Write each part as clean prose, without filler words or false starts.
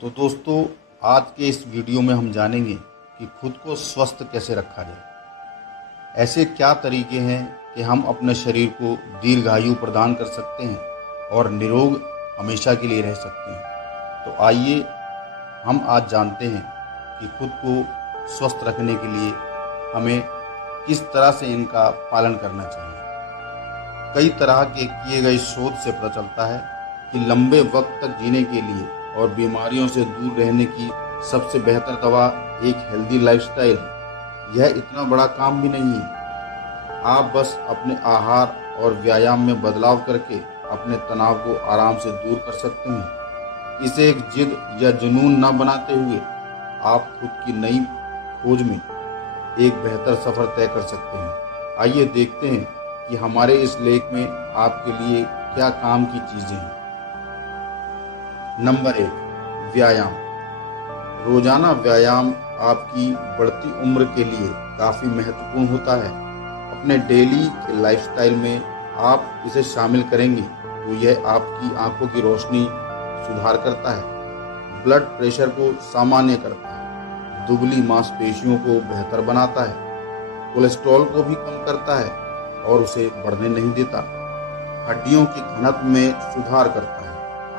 तो दोस्तों, आज के इस वीडियो में हम जानेंगे कि खुद को स्वस्थ कैसे रखा जाए। ऐसे क्या तरीके हैं कि हम अपने शरीर को दीर्घायु प्रदान कर सकते हैं और निरोग हमेशा के लिए रह सकते हैं। तो आइए हम आज जानते हैं कि खुद को स्वस्थ रखने के लिए हमें किस तरह से इनका पालन करना चाहिए। कई तरह के किए गए शोध से पता चलता है कि लंबे वक्त तक जीने के लिए और बीमारियों से दूर रहने की सबसे बेहतर दवा एक हेल्दी लाइफस्टाइल है। यह इतना बड़ा काम भी नहीं है। आप बस अपने आहार और व्यायाम में बदलाव करके अपने तनाव को आराम से दूर कर सकते हैं। इसे एक जिद या जुनून न बनाते हुए आप खुद की नई खोज में एक बेहतर सफ़र तय कर सकते हैं। आइए देखते हैं कि हमारे इस लेख में आपके लिए क्या काम की चीज़ें हैं। नंबर 1, व्यायाम। रोजाना व्यायाम आपकी बढ़ती उम्र के लिए काफ़ी महत्वपूर्ण होता है। अपने डेली के लाइफस्टाइल में आप इसे शामिल करेंगे तो यह आपकी आंखों की रोशनी सुधार करता है, ब्लड प्रेशर को सामान्य करता है, दुबली मांसपेशियों को बेहतर बनाता है, कोलेस्ट्रॉल को भी कम करता है और उसे बढ़ने नहीं देता, हड्डियों की घनत्व में सुधार करता है।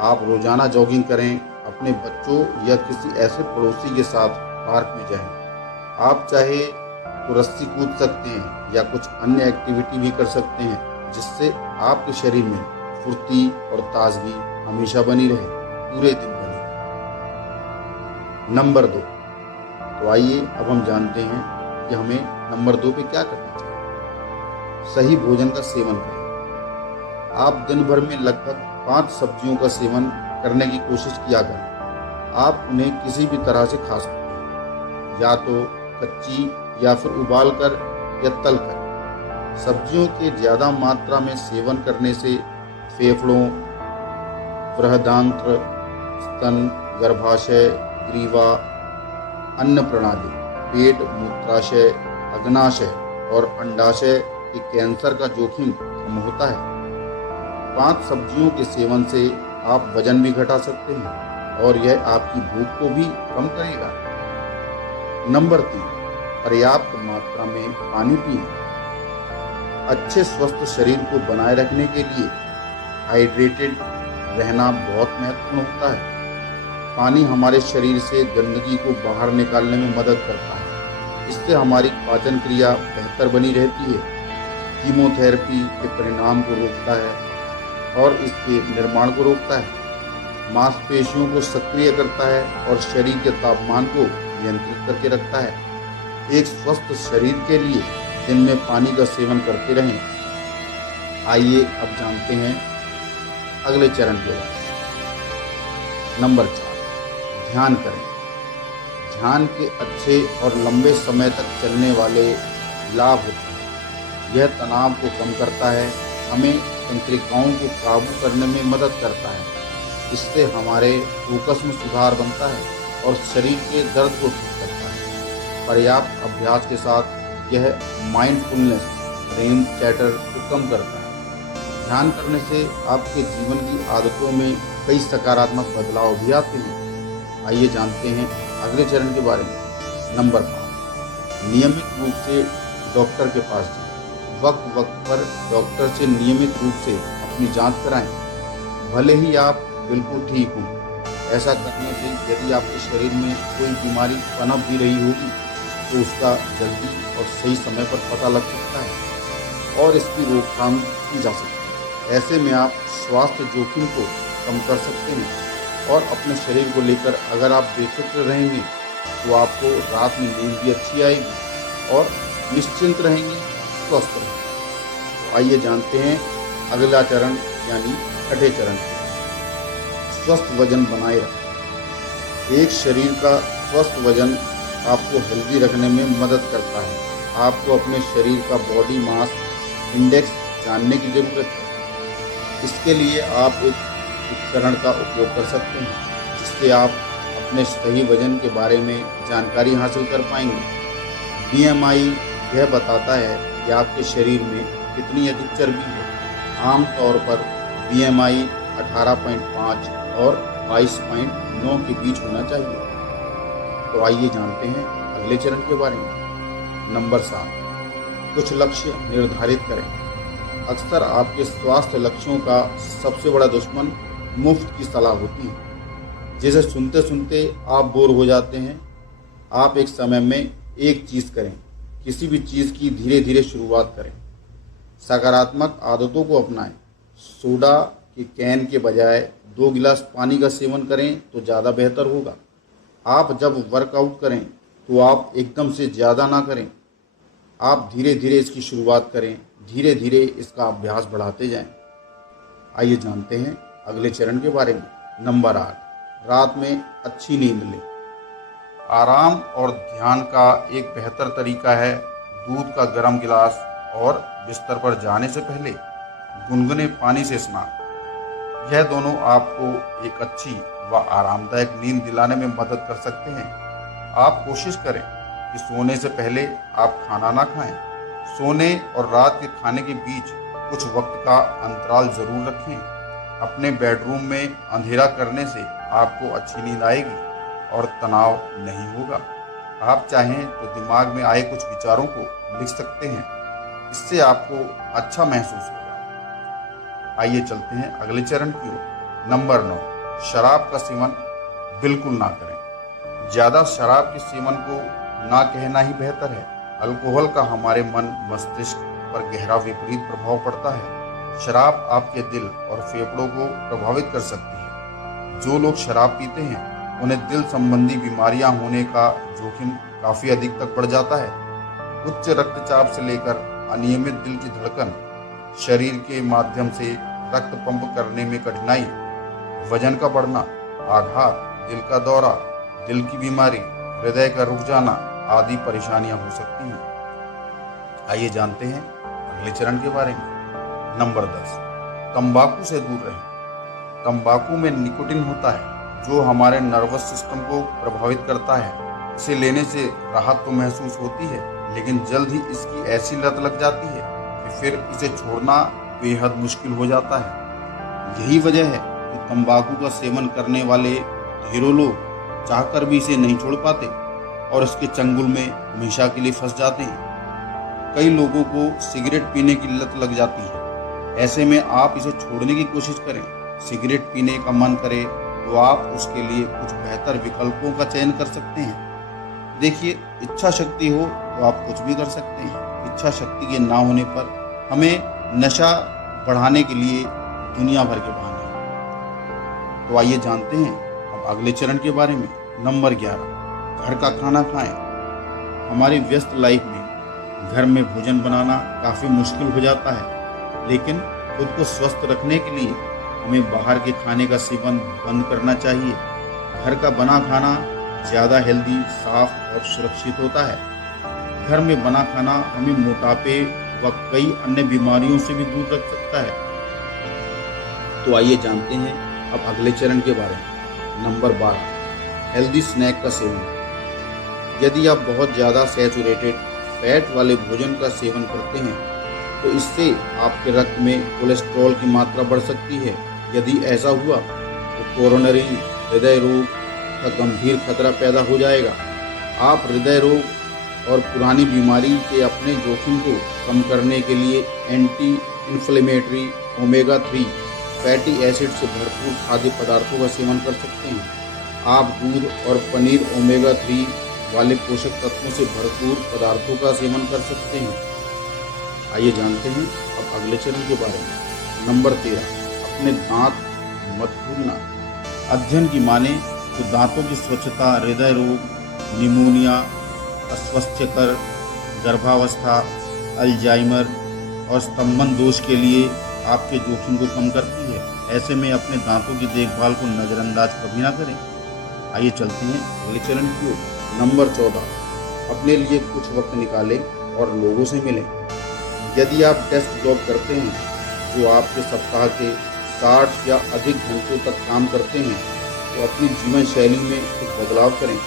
आप रोजाना जॉगिंग करें, अपने बच्चों या किसी ऐसे पड़ोसी के साथ पार्क में जाएं। आप चाहे तो रस्सी कूद सकते हैं या कुछ अन्य एक्टिविटी भी कर सकते हैं जिससे आपके शरीर में फुर्ती और ताजगी हमेशा बनी रहे, पूरे दिन बनी रहे। नंबर 2, तो आइए अब हम जानते हैं कि हमें नंबर 2 पे क्या करना चाहिए। सही भोजन का सेवन करें। आप दिन भर में लगभग 5 सब्जियों का सेवन करने की कोशिश किया करें। आप उन्हें किसी भी तरह से खा सकते हैं, या तो कच्ची या फिर उबाल कर या तल कर। सब्जियों के ज़्यादा मात्रा में सेवन करने से फेफड़ों, बृहदान्त्र, स्तन, गर्भाशय, ग्रीवा, अन्न प्रणाली, पेट, मूत्राशय, अग्नाशय और अंडाशय के कैंसर का जोखिम कम होता है। 5 सब्जियों के सेवन से आप वजन भी घटा सकते हैं और यह आपकी भूख को भी कम करेगा। नंबर 3, पर्याप्त मात्रा में पानी पिएं। अच्छे स्वस्थ शरीर को बनाए रखने के लिए हाइड्रेटेड रहना बहुत महत्वपूर्ण होता है। पानी हमारे शरीर से गंदगी को बाहर निकालने में मदद करता है। इससे हमारी पाचन क्रिया बेहतर बनी रहती है, कीमोथेरेपी के परिणाम को रोकता है और इसके निर्माण को रोकता है, मांसपेशियों को सक्रिय करता है और शरीर के तापमान को नियंत्रित करके रखता है। एक स्वस्थ शरीर के लिए दिन में पानी का सेवन करते रहें। आइए अब जानते हैं अगले चरण के बारे में। नंबर 4, ध्यान करें। ध्यान के अच्छे और लंबे समय तक चलने वाले लाभ होते हैं। यह तनाव को कम करता है, हमें तंत्रिकाओं को काबू करने में मदद करता है। इससे हमारे फोकस में सुधार बनता है और शरीर के दर्द को ठीक करता है। पर्याप्त अभ्यास के साथ यह माइंडफुलनेस, ब्रेन चैटर को कम करता है। ध्यान करने से आपके जीवन की आदतों में कई सकारात्मक बदलाव भी आते हैं। आइए जानते हैं अगले चरण के बारे में। नंबर 5, नियमित रूप से डॉक्टर के पास जाएं। वक्त वक्त पर डॉक्टर से नियमित रूप से अपनी जांच कराएं। भले ही आप बिल्कुल ठीक हों, ऐसा करने से यदि आपके शरीर में कोई बीमारी पनप भी रही होगी तो उसका जल्दी और सही समय पर पता लग सकता है और इसकी रोकथाम की जा सकती है। ऐसे में आप स्वास्थ्य जोखिम को कम कर सकते हैं और अपने शरीर को लेकर अगर आप बेफिक्र रहेंगे तो आपको रात में नींद भी अच्छी आएगी और निश्चिंत रहेंगे, स्वस्थ रहेंगे। तो आइए जानते हैं अगला चरण यानी छठे चरण को। स्वस्थ वजन बनाए रखें। एक शरीर का स्वस्थ वजन आपको हेल्दी रखने में मदद करता है। आपको अपने शरीर का बॉडी मास इंडेक्स जानने की ज़रूरत है। इसके लिए आप एक उपकरण का उपयोग कर सकते हैं जिससे आप अपने सही वजन के बारे में जानकारी हासिल कर पाएंगे। BMI यह बताता है कि आपके शरीर में कितनी अधिक चर्बी है। आमतौर पर BMI 18.5 और 22.9 के बीच होना चाहिए। तो आइए जानते हैं अगले चरण के बारे में। नंबर 7, कुछ लक्ष्य निर्धारित करें। अक्सर आपके स्वास्थ्य लक्ष्यों का सबसे बड़ा दुश्मन मुफ्त की सलाह होती है, जिसे सुनते सुनते आप बोर हो जाते हैं। आप एक समय में एक चीज़ करें, किसी भी चीज़ की धीरे धीरे शुरुआत करें। सकारात्मक आदतों को अपनाएं। सोडा की कैन के बजाय 2 गिलास पानी का सेवन करें तो ज़्यादा बेहतर होगा। आप जब वर्कआउट करें तो आप एकदम से ज़्यादा ना करें, आप धीरे धीरे इसकी शुरुआत करें, धीरे धीरे इसका अभ्यास बढ़ाते जाएं। आइए जानते हैं अगले चरण के बारे में। नंबर 8, रात में अच्छी नींद लें। आराम और ध्यान का एक बेहतर तरीका है दूध का गर्म गिलास और बिस्तर पर जाने से पहले गुनगुने पानी से स्नान। यह दोनों आपको एक अच्छी व आरामदायक नींद दिलाने में मदद कर सकते हैं। आप कोशिश करें कि सोने से पहले आप खाना ना खाएं। सोने और रात के खाने के बीच कुछ वक्त का अंतराल जरूर रखें। अपने बेडरूम में अंधेरा करने से आपको अच्छी नींद आएगी और तनाव नहीं होगा। आप चाहें तो दिमाग में आए कुछ विचारों को लिख सकते हैं, इससे आपको अच्छा महसूस होगा। आइए चलते हैं अगले चरण की ओर। नंबर 9, शराब का सेवन बिल्कुल ना करें। ज़्यादा शराब के सेवन को ना कहना ही बेहतर है। अल्कोहल का हमारे मन मस्तिष्क पर गहरा विपरीत प्रभाव पड़ता है। शराब आपके दिल और फेफड़ों को प्रभावित कर सकती है। जो लोग शराब पीते हैं उन्हें दिल संबंधी बीमारियां होने का जोखिम काफ़ी अधिक तक बढ़ जाता है। उच्च रक्तचाप से लेकर अनियमित दिल की धड़कन, शरीर के माध्यम से रक्त पंप करने में कठिनाई, वजन का बढ़ना, आघात, दिल का दौरा, दिल की बीमारी, हृदय का रुक जाना आदि परेशानियां हो सकती हैं। आइए जानते हैं अगले चरण के बारे में। नंबर 10, तंबाकू से दूर रहें। तंबाकू में निकोटिन होता है जो हमारे नर्वस सिस्टम को प्रभावित करता है। इसे लेने से राहत तो महसूस होती है, लेकिन जल्द ही इसकी ऐसी लत लग जाती है कि फिर इसे छोड़ना बेहद मुश्किल हो जाता है। यही वजह है कि तंबाकू का सेवन करने वाले ढेरों लोग चाहकर भी इसे नहीं छोड़ पाते और इसके चंगुल में हमेशा के लिए फंस जाते हैं। कई लोगों को सिगरेट पीने की लत लग जाती है। ऐसे में आप इसे छोड़ने की कोशिश करें। सिगरेट पीने का मन करे तो आप उसके लिए कुछ बेहतर विकल्पों का चयन कर सकते हैं। देखिए, इच्छा शक्ति हो तो आप कुछ भी कर सकते हैं। इच्छा शक्ति के ना होने पर हमें नशा बढ़ाने के लिए दुनिया भर के बहाने हैं। तो आइए जानते हैं अब अगले चरण के बारे में। नंबर 11, घर का खाना खाएं। हमारी व्यस्त लाइफ में घर में भोजन बनाना काफ़ी मुश्किल हो जाता है, लेकिन खुद को स्वस्थ रखने के लिए हमें बाहर के खाने का सेवन बंद करना चाहिए। घर का बना खाना ज़्यादा हेल्दी, साफ और सुरक्षित होता है। घर में बना खाना हमें मोटापे व कई अन्य बीमारियों से भी दूर रख सकता है। तो आइए जानते हैं अब अगले चरण के बारे में। नंबर 12, हेल्दी स्नैक का सेवन। यदि आप बहुत ज़्यादा सैचुरेटेड फैट वाले भोजन का सेवन करते हैं तो इससे आपके रक्त में कोलेस्ट्रॉल की मात्रा बढ़ सकती है। यदि ऐसा हुआ तो कोरोनरी हृदय रोग का गंभीर खतरा पैदा हो जाएगा। आप हृदय रोग और पुरानी बीमारी के अपने जोखिम को कम करने के लिए anti inflammatory omega 3 fatty acid से भरपूर खाद्य पदार्थों का सेवन कर सकते हैं। आप दूध और पनीर ओमेगा 3 वाले पोषक तत्वों से भरपूर पदार्थों का सेवन कर सकते हैं। आइए जानते हैं अब अगले चरण के बारे में। नंबर 13, अपने दांत मत भूलना। अध्ययन की माने तो दांतों की स्वच्छता हृदय रोग, निमोनिया, अस्वास्थ्यकर गर्भावस्था, अल्जाइमर और स्तंभन दोष के लिए आपके जोखिम को कम करती है। ऐसे में अपने दांतों की देखभाल को नज़रअंदाज कभी ना करें। आइए चलते हैं अगले चरण की ओर। नंबर 14, अपने लिए कुछ वक्त निकालें और लोगों से मिलें। यदि आप डेस्क जॉब करते हैं जो आपके सप्ताह के 60 या अधिक घंटों तक काम करते हैं तो अपनी जीवन शैली में कुछ बदलाव करें।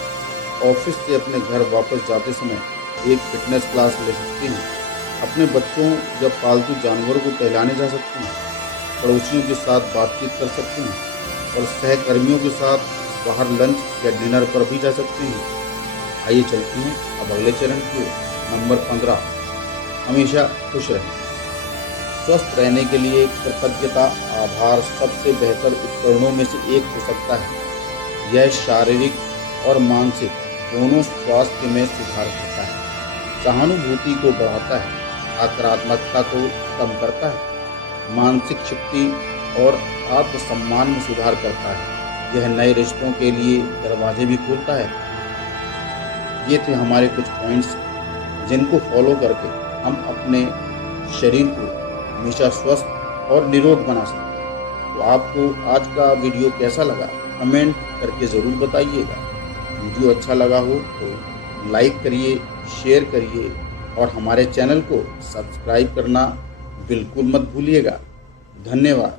ऑफिस से अपने घर वापस जाते समय एक फिटनेस क्लास ले सकते हैं। अपने बच्चों या पालतू जानवरों को टहलाने जा सकते हैं। पड़ोसियों के साथ बातचीत कर सकते हैं। और सहकर्मियों के साथ बाहर लंच या डिनर पर भी जा सकते हैं। आइए चलते हैं अब अगले चरण की ओर। नंबर 15, हमेशा खुश रहें। स्वस्थ रहने के लिए कृतज्ञता आभार सबसे बेहतर उपकरणों में से एक हो सकता है। यह शारीरिक और मानसिक दोनों स्वास्थ्य में सुधार करता है, सहानुभूति को बढ़ाता है, नकारात्मकता को कम करता है, मानसिक शक्ति और आत्मसम्मान में सुधार करता है। यह नए रिश्तों के लिए दरवाजे भी खोलता है। ये थे हमारे कुछ पॉइंट्स जिनको फॉलो करके हम अपने शरीर को हमेशा स्वस्थ और निरोग बना सकते हैं। तो आपको आज का वीडियो कैसा लगा कमेंट करके ज़रूर बताइएगा। वीडियो अच्छा लगा हो तो लाइक करिए, शेयर करिए और हमारे चैनल को सब्सक्राइब करना बिल्कुल मत भूलिएगा। धन्यवाद।